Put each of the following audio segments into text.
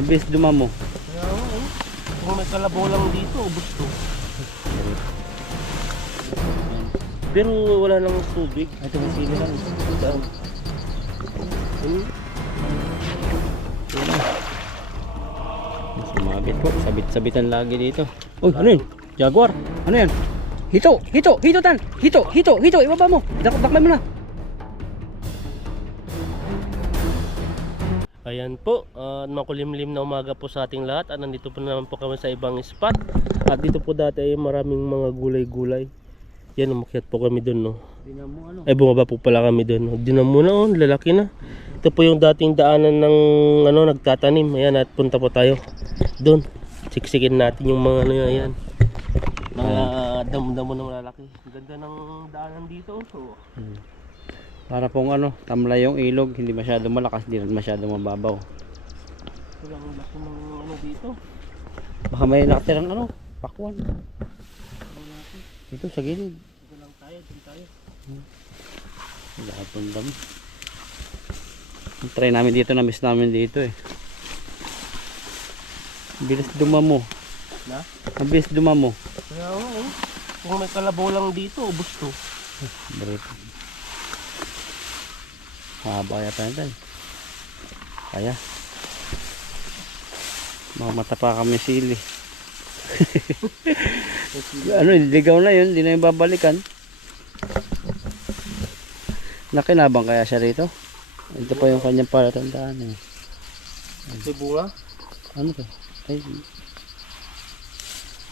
Mabilis dumamo. Kaya nga eh. Kung may kalabaw lang dito, ubos to. Pero wala nang tubig. Ito may sili lang. Saan? Sumabit po. Sabit-sabitan lagi dito. Uy, ano yun? Jaguar. Ano yan? Hito! Hito! Hito tan! Hito! Hito! Hito! Ibaba mo! Dakman mo na! Ayan po, makulimlim na umaga po sa ating lahat. Nandito po naman po kami sa ibang spot. At dito po dati ay maraming mga gulay-gulay. Yan, umakyat po kami doon, no. Ano? Ay, bumaba po pala kami doon, no. Dinamo na, oh, lalaki na. Ito po yung dating daanan ng nagtatanim. Ayan, at punta po tayo doon. Siksikin natin yung mga ano yan. Mga damo-damo na malalaki. Ganda ng daanan dito. So, Para pong tamlay yung ilog, hindi masyadong malakas, hindi rin masyadong mababaw. walang laki ng dito. Baka may nakatirang pakwan. Dito sa gilid. Dito lang tayo, dito tayo. Lahat ng dami. Try namin dito, na-miss namin dito eh. Bilis dumamo. Na? Mabilis dumamo. Kaya nga eh. Kung may kalabaw lang dito, ubos to. Barito. Haba yata yun tayo. Kaya. Mga mata pa kami sili. Ligaw na yun. Hindi na yung babalikan. Nakinabang kaya siya rito? Ito pa yung kanyang palatandaan eh. May bunga? Ano to? Ay,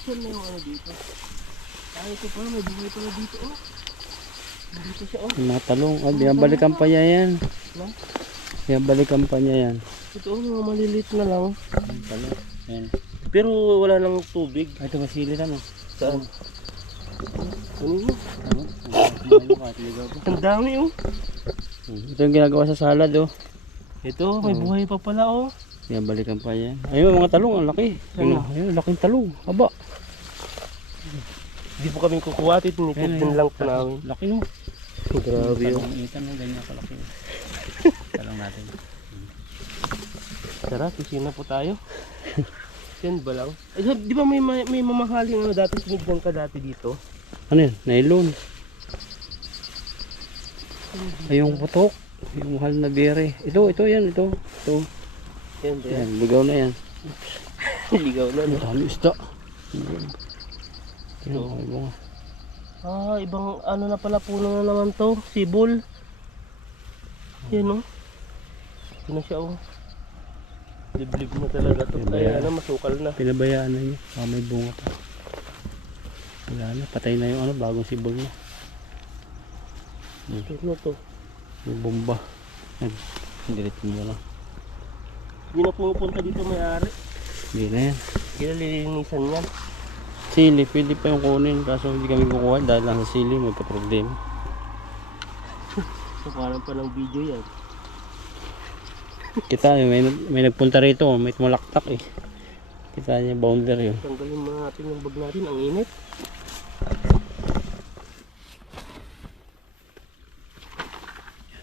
Saan na yung dito? Ay, ito pala, may bunga pala dito, oh. Dito siya, oh. yung mga talong. Oh, binabalikan pa niya yan. No? Binabalikan pa niya yan. Ito, mga maliliit na lang. Yung talong. Ayan. Pero wala nang tubig. Ay, ito masili lang oh. Saan? Ano mo? Ang dami, oh. Ito yung ginagawa sa salad oh. Ito, may buhay pa pala, oh. Binabalikan pa niya. Ayun, mga talong, ang laki. Ano? Ayun, laking talong. Haba. Hindi po kami kukuha. Tinitipin lang po namin. Laki no. Grabe, oh. Itan mo, ganyan kalaki. Talong natin. Tara, kusina po tayo. Yan ba lang? Ay, di ba may mamahaling dati, sinigdan ka dati dito? Ano yan? Nylon. Ay, yung putok. Yung mahal na bere. Ito yan. Ito. Yan ba yan? Yan, ligaw na yan. Ligaw na, no? Dami isda. Ito. Bunga. Ah, ibang na pala puno na naman to. Sibol. Yan, oh. Ito na siya, oh. Liblib na talaga to. Kaya masukal na. Pinabayaan na niya. May bunga pa. Wala na. Patay na yung bagong sibol na. Ito na to. Yung bomba. Yan. Dilit mo lang. Hindi na pumupunta dito may-ari. Hindi na yan. Ginalilinisan yan. Sili, pwede pa yung kunin. Kaso hindi kami kukuha dahil lang sa sili. Magka-problema. So parang pa ng video yan. Kita, may nagpunta rito. May tumalaktak eh. Kita niya boundary yun. Tanggalin mo natin yung bag natin. Ang init.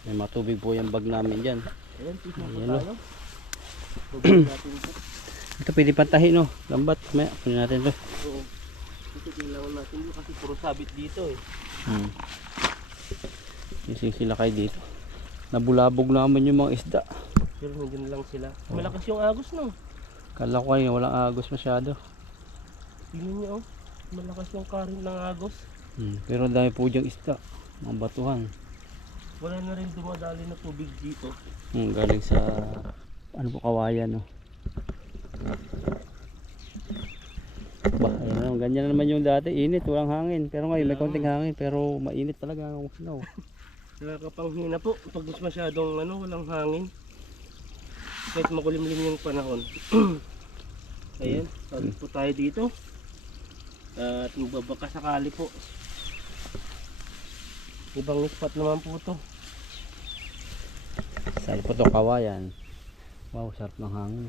May matubig po yung bag namin dyan. Ayan, tignan po Ayan, tayo. Bag natin ito. Ito pwede pantahin no. Lambat. May kunin natin ito. Oo. Ito kailangan natin yun kasi puro sabit dito eh. Yung sila kayo dito. Nabulabog naman yung mga isda. Pero nandiyan lang sila. Malakas yung agos, no? Kala ko kayo walang agos masyado. Tingnan niyo, oh. Malakas yung current ng agos. Pero dami po diyang isda. Mga batuhan. Wala na rin dumadali na tubig dito. Galing sa kawayan no. Ba, ayun, ganyan naman yung dati. Init, walang hangin. Pero ngayon may konting hangin. Pero mainit talaga ang snow. Nakakapanghina po pag mas masyadong walang hangin. Kahit makulimlim yung panahon. Ayan, sabi po tayo dito. At magbabaka sakali po. Ibang spot naman po to. Saan po ito kawayan? Wow, sarap ng hangin.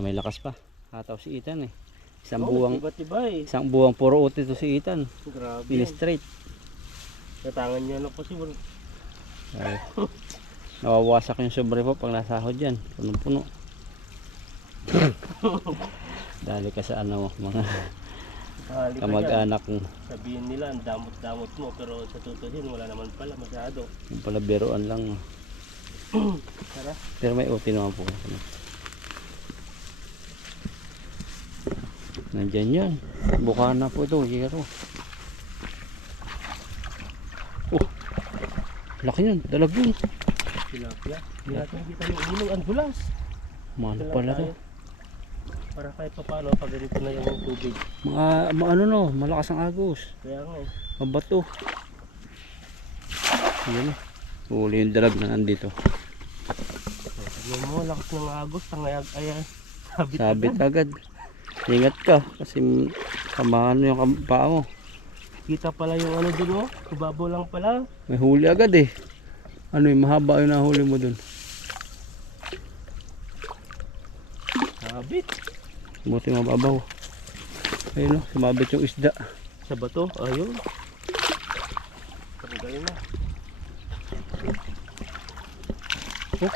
May lakas pa. Hataw si Ethan eh. Isang buwang iba't iba eh. Isang buwang puro uti to si Ethan. Grabe. Pin straight. Natangan niya na po si Bro. Ay, nawawasak yung sobre po pag nasahod yan. Punong-puno. Dali ka sa ano, mga Mahali ka dyan. kamag-anak mo. Sabihin nila, ang damot-damot mo. Pero sa tutusin, wala naman pala masyado. Yung pala biruan lang. Tara. Pero may uti naman po. Nandyan yan. Buka na po ito. Hiro. Oh, laki yun. Dalag yun. Tilapia. Hindi natin kita yung ilong. Ang dulas. Mano Dala pala to. tayo. Para kahit pa paano, pag ganito na yung tubig. Mga ano no, malakas ang agos. Kaya nga eh. Mabato. Ayan o. Huli yung dalag na nandito. Sabi mo, lakas ng agos. Tangayag, ayan. Sabit agad. Ingat ka kasi kamahan mo yung paa mo. Kita pala yung ano dun, oh. Ibabaw lang pala. May huli agad eh. Ano yung mahaba yung nahuli mo dun. Sabit. Buti mababaw. Ayun o, sumabit yung isda. Sa bato, ayun. Tanggal na. Oh.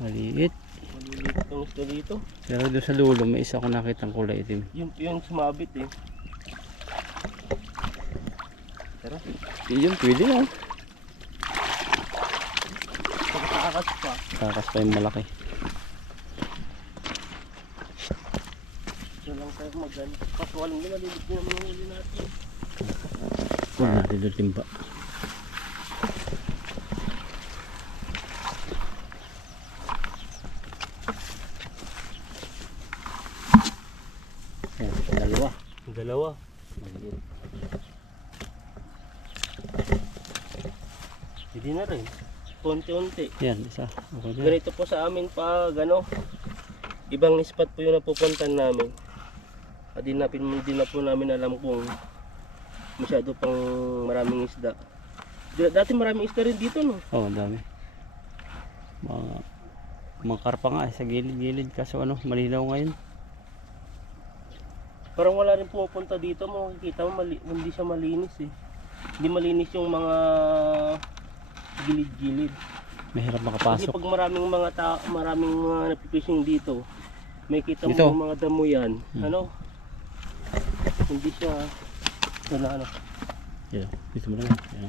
Maliit. Maliliit ang isda dito. Pero doon sa dulo may isa ko nakitang kulay itim. Yung sumabit eh. Tara. Yun, pwede na. Pagkakakas pa. Kakas pa yung malaki. Ito lang tayo maganda. Pasuwalan din, nalilit na naman huli natin. Kuha natin doon timba. Ayan, dalawa. Dalawa. Hindi na rin. Unti-unti. Yan, isa. Okay din. Ganito po sa amin pag ano, ibang spot po yung napupuntan namin. At di na po namin alam kung masyado pang maraming isda. Dati maraming isda rin dito, no? Oo, ang dami. Mga karpa nga sa gilid-gilid kaso ano, malinaw ngayon. Parang wala rin pumupunta dito, makikita mo hindi siya malinis eh. Hindi malinis yung mga gilid-gilid. Mahirap Kasi makapasok. pag maraming mga napipishing dito, may kita mo Dito. yung mga damo yan. Ano? Hindi siya ano. Yan, dito mo lang. Yan.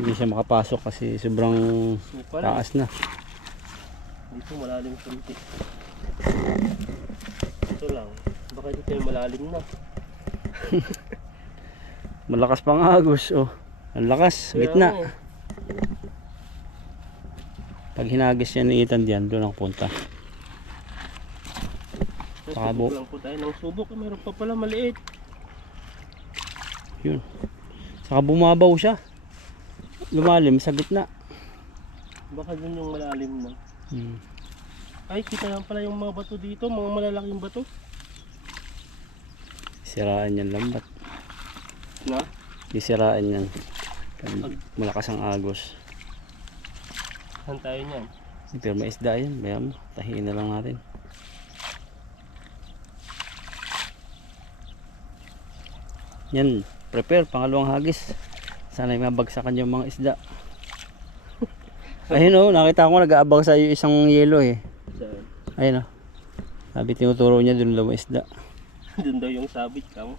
Hindi siya makapasok kasi sobrang Supal. taas na. Dito malalim kunti. Ito lang. Baka dito yung malalim na. Malakas pang agos. Oh. Ang lakas, Kaya gitna. nga eh. Pag hinagis yan ni Ethan diyan, doon ang punta. So, Tabo. subok lang po tayo ng subok. Meron pa pala maliit. Yun. Saka bumabaw siya. Lumalim sa gitna. Baka dun yung malalim na. Hmm. Ay, kita lang pala yung mga bato dito. Mga malalaking bato. Siraan yan lambat. Na? Sisiraan yan. Malakas ang agos. Saan tayo niyan? Pero may isda yan. Bayan mo. Tahiin na lang natin. Yan. Prepare. Pangalawang hagis. Sana may mabagsakan yung mga isda. Ayun o. Nakita ko nag-aabang sa iyo isang yelo eh. Saan? Ayun o. Sabi tinuturo niya dun lang isda. Dun daw yung sabit ka mo.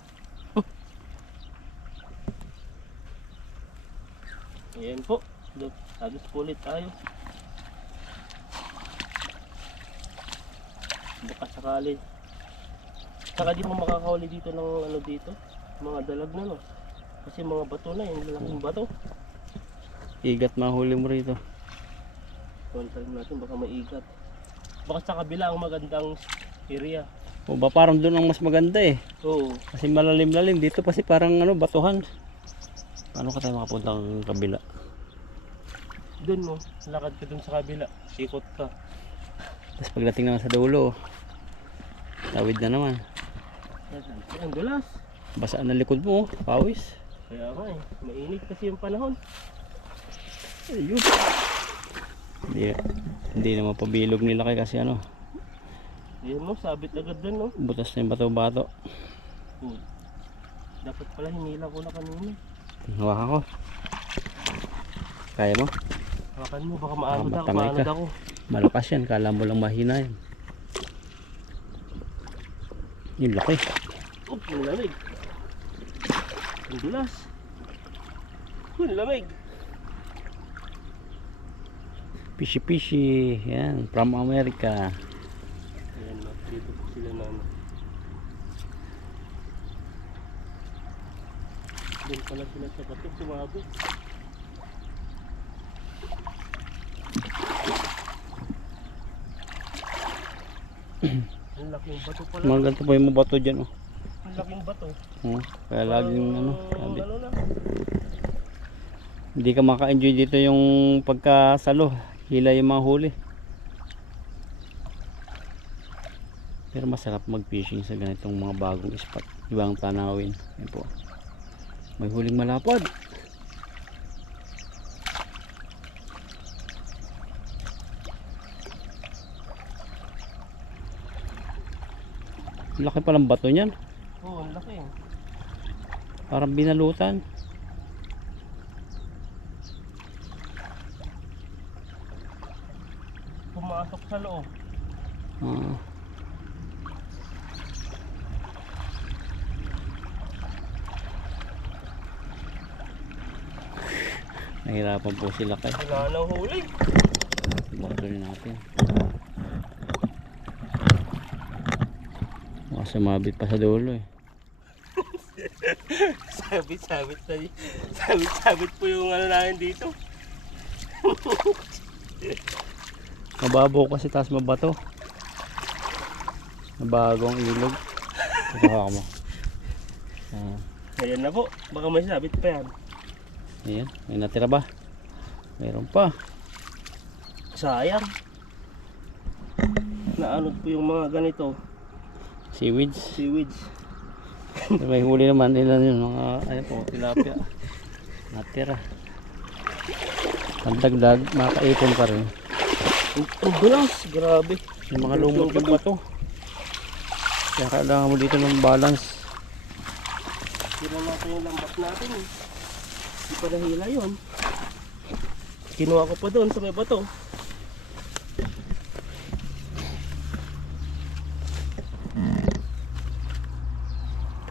Ayan po. Look, agos po ulit tayo. Baka sakali. Saka di mo makakahuli dito ng ano dito. Mga dalag na no. Kasi mga bato na yung lalaking bato. Igat mahuli mo rito. Kontarin natin baka maigat. Baka sa kabila ang magandang area. O ba parang doon ang mas maganda eh. Oo. Kasi malalim-lalim. Dito kasi parang ano, batuhan. Paano ka tayo makapunta ng kabila? Doon mo. Lakad ka dun sa kabila. Sikot ka. Tapos pagdating naman sa dulo, tawid na naman. Yan, ang dulas. Basaan ang likod mo, pawis. Kaya nga eh. Mainit kasi yung panahon. Ayun. Hindi naman pabilog nila kay kasi ano, Yan mo, sabit agad dun no. butas na yung bato-bato. Dapat pala hinila ko na kanina. Hawakan ko. Kaya mo? Hawakan mo, baka maanod ako, Matamay maanod ka. ako. Malakas yan. Kala mo lang mahina yan. Yung laki. Oh, ang lamig. Ang dulas. Ang lamig. Fishy. Yan. From America. Ayan na, dito po sila na ano. Doon pala sila sa bato, sumabot. Ang laking bato pala. Mga ganito po yung mga bato dyan. Oh. Ang laking bato. Kaya laging ano. Parang Sabi. ano na. Hindi ka maka-enjoy dito yung pagkasalo. Hila yung mga huli. Pero masarap mag-fishing sa ganitong mga bagong spot. Ibang tanawin. Yan po. May huling malapad. Laki palang bato niyan. Oo, ang laki. Parang binalutan. Pumasok sa loob. Ah. Nahirapan po sila kay. Wala nang huli. Batuloy natin. Baka sumabit pa sa dulo eh. Sabit po yung ano namin dito. Mababaw kasi taas mabato. Mabagong ilog. Ikaw mo. Ayan na po, baka may sabit pa yan. Ayan, may natira ba? Meron pa. Sayang. Naanod po yung mga ganito, Seaweeds. seaweeds. May huli naman nila yun. Mga ayun po, tilapia. Natira. Ang dagdag, makaipon pa rin. Ang dulas, grabe. Yung mga lumot yung bato. Kaya kailangan mo dito ng balance. Tira natin yung lambat natin eh. Di pa nahila yun. Kinuha ko pa doon sa may bato.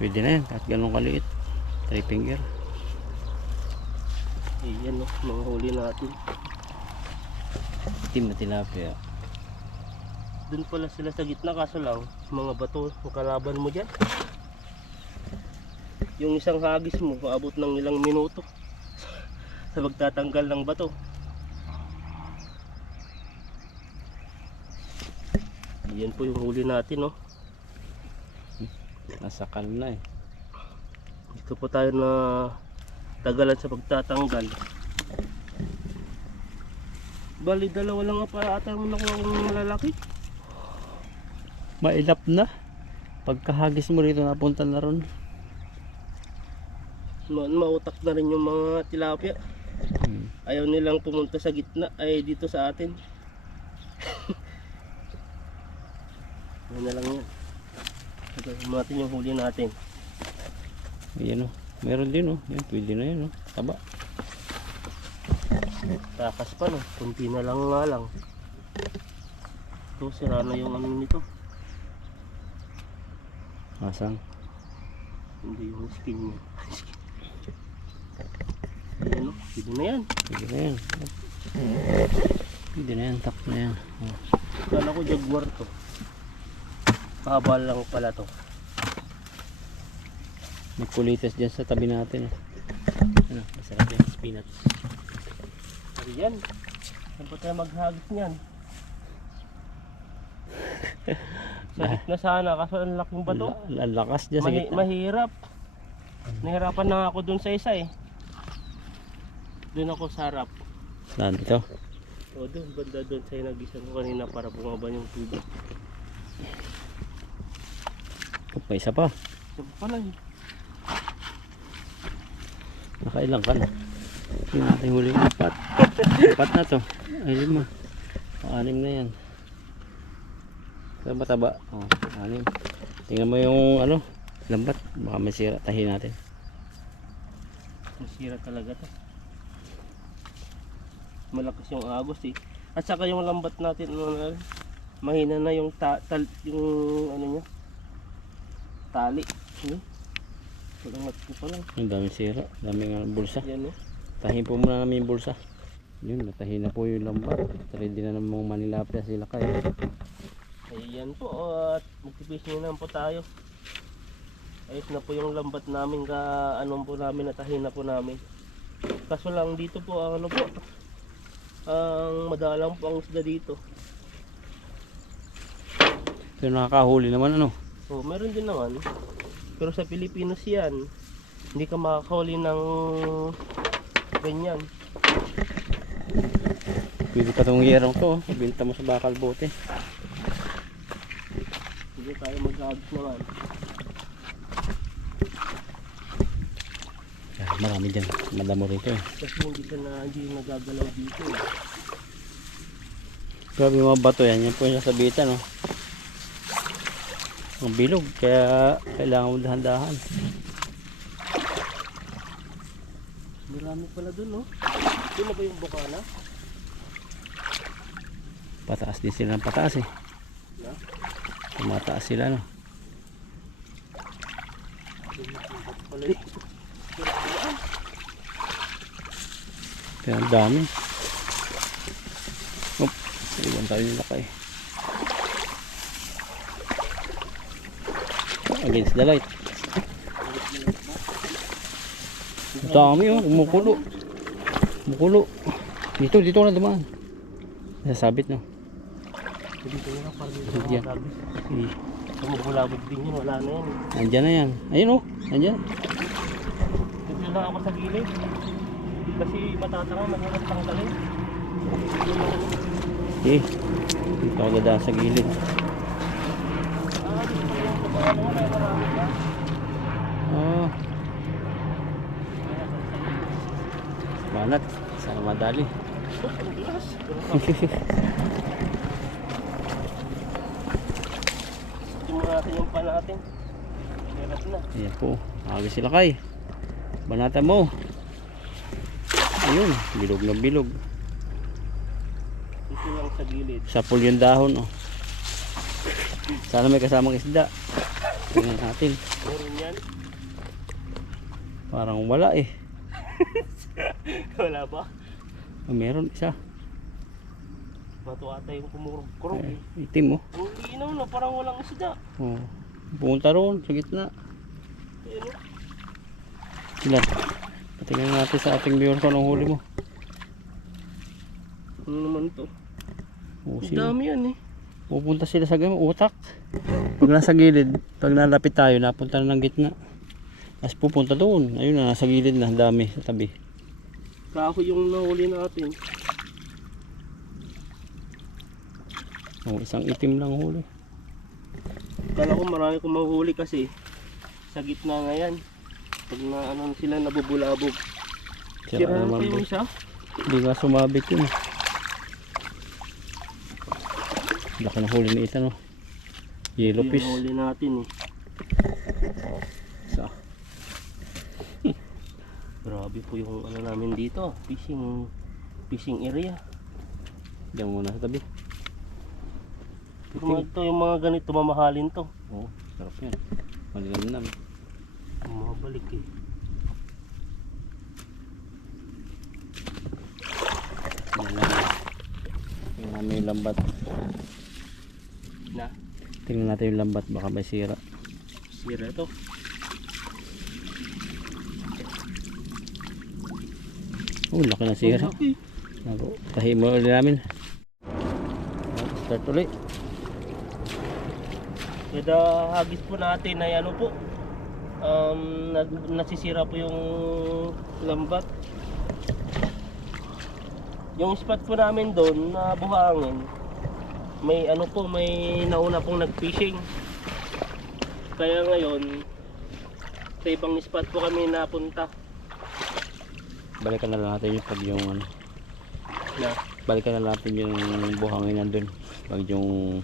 Pwede na yan, kahit ganun kaliit. 3 finger. Ayan o, mga huli natin. Itim na tilapia. Doon pala sila sa gitna, kaso lang mga bato ang kalaban mo dyan. Yung isang hagis mo paabot ng ilang minuto sa pagtatanggal ng bato. Yan po yung huli natin, no. Nasakal na eh. Dito po tayo na tagalan sa pagtatanggal. Bali, dalawa lang pa ata mo nakuha ng malalaki. Mailap na. Pagkahagis mo rito napunta na ron. Mautak na rin yung mga tilapia. Ayaw nilang pumunta sa gitna, ay dito sa atin. Ano na lang yan. Ito natin yung huli natin. Ayan o. Meron din o. Yan, pwede na yan o. Taba. Takas pa, no? Kunti na lang nga lang. Ito, sira na yung ano nito. Masang. Hindi yung skin niya. Ayan, no? Pwede na yan. Pwede na yan. Pwede na yan. Tak na yan. Oh. Kala ko jaguar to. Haba lang pala to. May kulitas dyan sa tabi natin. Ano, masarap yan. Spinach. Ayan. Saan pa tayo maghagis niyan? Sa gitna sana, kaso ang laking bato. Ang lakas dyan sa gitna. Mahirap. Nahirapan na ako dun sa isa eh. Dun ako sa harap. Saan ito? O dun, banda dun sa'yo nag-isa ko kanina para bumaba yung tubig. May isa pa. Sabi pala eh. Nakailang ka na. Hindi natin huli yung 4. 4 na to. Ay 5. O, 6 na yan. Saan ba taba? O, 6. Tingnan mo yung ano. lambat. Baka masira, tahin natin. Masira talaga to. Malakas yung agos eh. At saka yung lambat natin, mahina na yung yung ano niya, tali. Walang matko pa lang. Ang daming sira, daming bulsa. Yan eh. Tahin po muna namin yung bulsa. Yun, natahin na po yung lambat. Ready na namang manilapia sila kayo. Ayan po, at magpipishing na po tayo. Ayos na po yung lambat namin, anong po namin, natahin na po namin. Kaso lang dito po, ang ano po, ang madalang po ang isda dito. Pero nakakahuli naman ano. So, meron din naman. Pero sa Pilipinas yan, hindi ka makakahuli ng ganyan. Pwede pa itong hiyarong to. Ibinta mo sa bakal bote. Hindi tayo mag-agos naman. Marami dyan. Madamo rito eh. Kasi hindi nagagalaw dito eh. Grabe yung mga bato yan. Yan po yung sasabitan oh. Ang bilog. Kaya kailangan mo dahan-dahan. Marami pala dun no. Ito na ba yung bukana? Pataas din sila ng pataas eh. Na? Tumataas sila no. Pala eh. Kaya ang dami. Oop. Iwan tayo nila kayo. Against the light. Ang dami oh. Kumukulo. Kumukulo. Dito na dumaan. Nasasabit no. Dito na lang para dito Diyan. na Kumubulabog din yun, wala na yan. Andyan na yan. Ayun oh. Andyan. Dito lang ako sa gilid. Kasi matatanga, mahirap tanggalin. Eh. Dito ako dadaan sa gilid. Dito lang sa mga may marami ka. Oh. Banat. Sana madali. Ang bilas. Tingnan natin yung pan natin. Hirap na. Ayan po. Agad sila kay. Banata mo. Ayun. Bilog na bilog. Dito lang sa gilid. Sapul yung dahon oh. Sana may kasamang isda. Tingnan natin. Meron yan. Parang wala eh. Wala ba? Oh, meron isa. Bato ata yung kumurog-kurog eh. Itim oh. Ang linaw na, parang walang isda. Oh. Pumunta roon sa gitna. Ayan o. Ilan? Patingnan natin sa ating viewer kung anong huli mo. Ano naman to? Oh, Ang dami yan eh. Pupunta sila sa gitna, utak. Pag nasa gilid, pag nalapit tayo, napunta na ng gitna. Tapos pupunta doon. Ayun na, nasa gilid na, dami sa tabi. Kahoy yung nahuli natin. Oh, isang itim lang huli. Kala ko marami kong mahuli kasi sa gitna nga yan. Pag na ano sila nabubulabog. Sira Sira naman pa yung bro. isa. Hindi nga sumabit yun. Laki na huli ni Ethan oh. Yellow Yung fish. nahuli natin eh. So, Grabe po yung ano namin dito. Fishing area. diyan muna sa tabi. Pero ito yung mga ganito mamahalin to. Oh, sarap yan. Malinam. Mabalik eh. Tingnan namin yung lambat. Na, Tingnan natin yung lambat, baka may sira. sira to. Oh, laki na sira. Ang laki. Tahi mo ulit namin. Start ulit. Kada hagis po natin ay ano po, nasisira po yung lambat. Yung spot po namin doon na buhangin, may ano po, may nauna pong nag-fishing. Kaya ngayon, sa ibang spot po kami napunta. Balikan na lang natin yung pag yung ano. Na, Balikan na natin yung buhangin nandun. Pag yung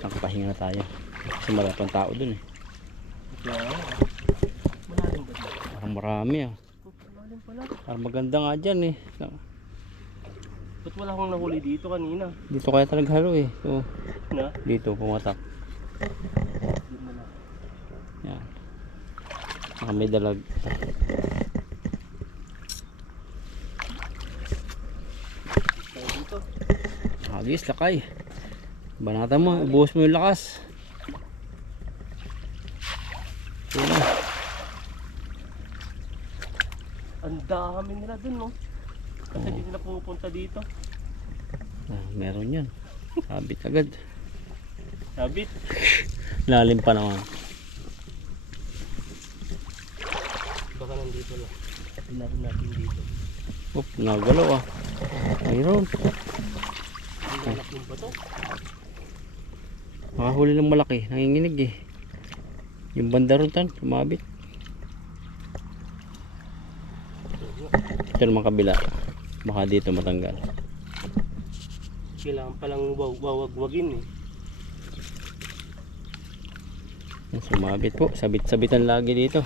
nakapahinga na tayo. Kasi marapang tao dun eh. Yeah. Malalim ba dito? Parang marami ah. Malalim pala. Parang maganda nga dyan eh. Ba't wala akong nahuli dito kanina? Dito kaya talaga halo eh. So, Na? dito pumatak. Doon na lang. Yan. Saka may dalag. Tayo dito. Hagis, lakay. Banatan mo, ibuhos mo yung lakas. Yun na. Ang dami nila dun, no? Kasi hindi sila pupunta dito. Ah, meron yan. Sabit agad. Sabit. Lalim pa naman. Baka nandito lang. Tingnan natin dito. Oop, nagalaw ah. Mayroon. Ang lalaking ba to? Makahuli ng malaki. Nanginginig eh. Yung banda ron tan, sumabit. Ito naman kabila. Baka dito matanggal. Kailangan palang wawagwagin eh. Yan, sumabit po. Sabit-sabitan lagi dito.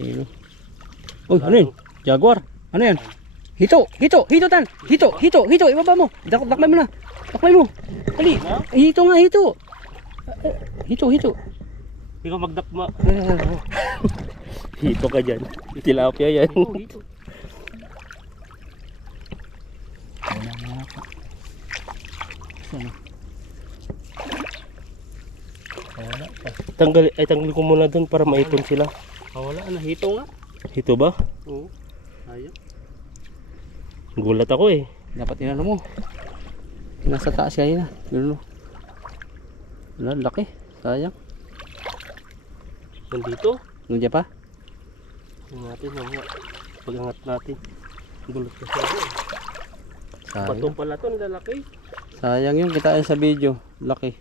Ayun. Uy, ano yun? Jaguar. Ano yan? Hito tan. Hito. Ibaba mo. Dakmay mo na. Dakmay mo. Dali. Hito nga, hito. Hito. Ikaw magdakma. Hito ka dyan. Tilapia yan. Dito. Tanggal ko muna dun para maipon sila. Wala na. Hito nga. Ito ba? Oo. Ayun. Gulat ako eh. Dapat inano mo. Nasa taas kaya na. Yun. Wala, laki. Sayang. Nandito? Nandiyan pa? Tingnan natin. Pag-angat natin. Gulat kasi ako eh. Bato Sayang. pala to, ang lalaki. Sayang yun. Kita sa video. Laki.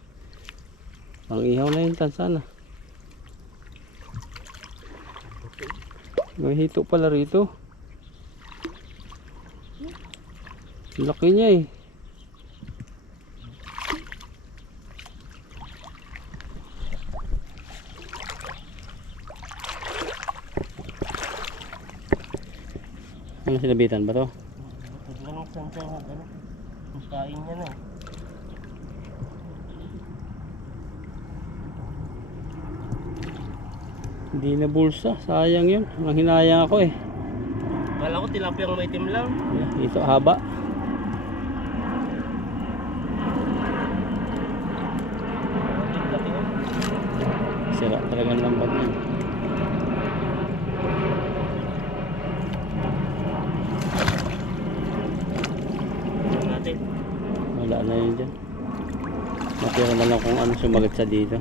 Pang ihaw na yun tan sana. May hito pala rito. Laki niya eh. Ano sinabitan ba to? Anong saan ano? Ang kain niya na. Hindi na bulsa. Sayang yun. Ang hinayang ako eh. Kala ko tilapia ang maitim lang. Ito haba. Laki oh. Sira talaga ang lambat niya. Tingnan natin. Wala na yun dyan. Natira na lang kung ano sumagat sa dito.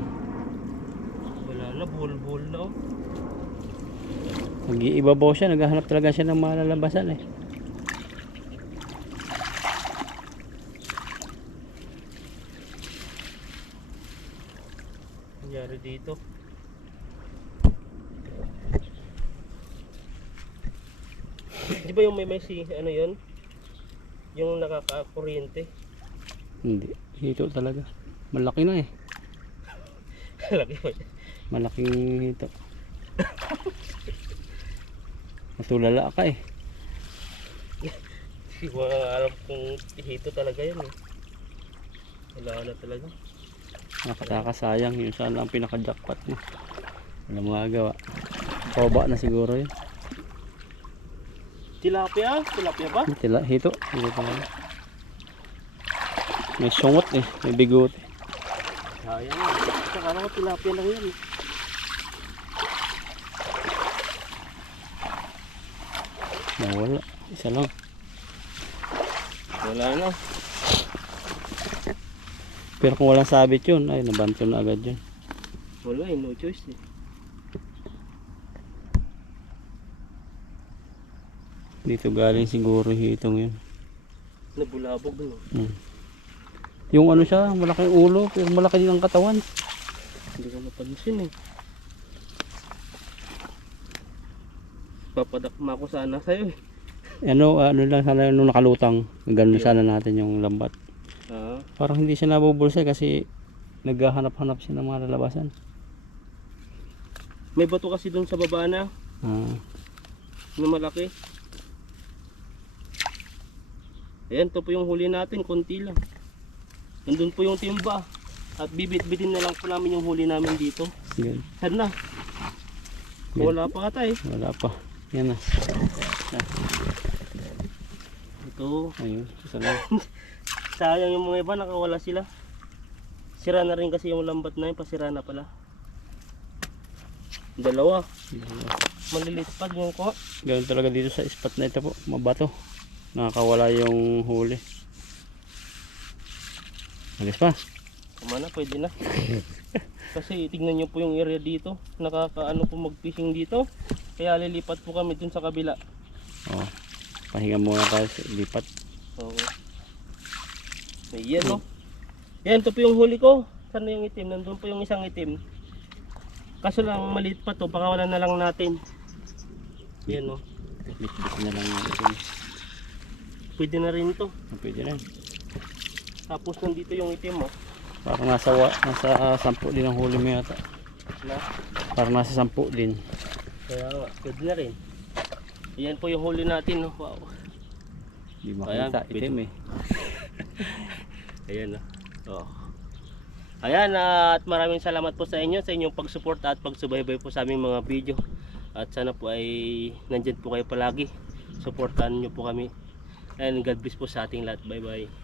Wala na, buhol-buhol na oh. Nag-iibabaw siya. Naghahanap talaga siya ng malalabasan eh. Nangyari dito. Di ba yung may si ano yun? Yung nakaka-kuryente. Hindi. Hito talaga. Malaki na eh. Laki ba? Malaking hito. Matulala ka eh. Hindi ko alam kung hito talaga yun eh. Wala na talaga. Nakakasayang. Yun sana ang pinaka-jackpot mo. Wala magagawa. Pababa na siguro yun. Tilapia? Tilapia ba? Hito. Hito talaga. May sungot eh. May bigot eh. Sayang nga. Akala ko tilapia lang yan eh. Nawala. Isa lang. Wala na. Pero kung walang sabit yun, ay nabanto na agad yun. Wala eh, no choice eh. Dito galing siguro hitong yun. Nabulabog no. Yung ano siya, malaking ulo, pero malaki din ang katawan. Hindi ko napansin eh. Papadakma ko sana sa'yo eh. Ano lang sana nung nakalutang. Ganun sana natin yung lambat. Parang hindi siya nabubulsay kasi naghahanap-hanap siya ng mga lalabasan. May bato kasi doon sa baba na malaki. Ayan, ito po yung huli natin, konti lang. Nandun po yung timba. At bibit-bitin na lang po namin yung huli namin dito. Yan. Saan na? Yan. Wala pa ata eh. Wala pa. Yan na. Ito. Ayun. Isa lang. Sayang yung mga iba, nakawala sila. Sira na rin kasi yung lambat na yun, pasira na pala. Dalawa. Malilit pa yung ko. Ganun talaga dito sa spot na ito po. Mabato. Nakakawala yung huli. Alis pa. Tama na, pwede na. Kasi tignan nyo po yung area dito. Nakakaano po mag-fishing dito. Kaya lilipat po kami dun sa kabila. Oh. Pahinga muna tayo sa lipat. Oo. Ayan o. Yan, ito po yung huli ko. Saan na yung itim? Nandun po yung isang itim. Kaso lang maliit pa to. Pakawalan na lang natin. Yan o. Bit-bit na lang ito. Pwede na rin to. Pwede na. Tapos nandito yung itim o. Parang nasa 10 din ang huli mo yata. Na? Parang nasa 10 din. Kaya nga, pwede na rin. Ayan po yung huli natin. No? Wow. Di makita. Ayan, Itim eh. Ayan na. Oh. Ayan, at maraming salamat po sa inyo sa inyong pagsuporta at pagsubaybay po sa aming mga video. At sana po ay nandyan po kayo palagi. Suportahan nyo po kami. And God bless po sa ating lahat. Bye bye.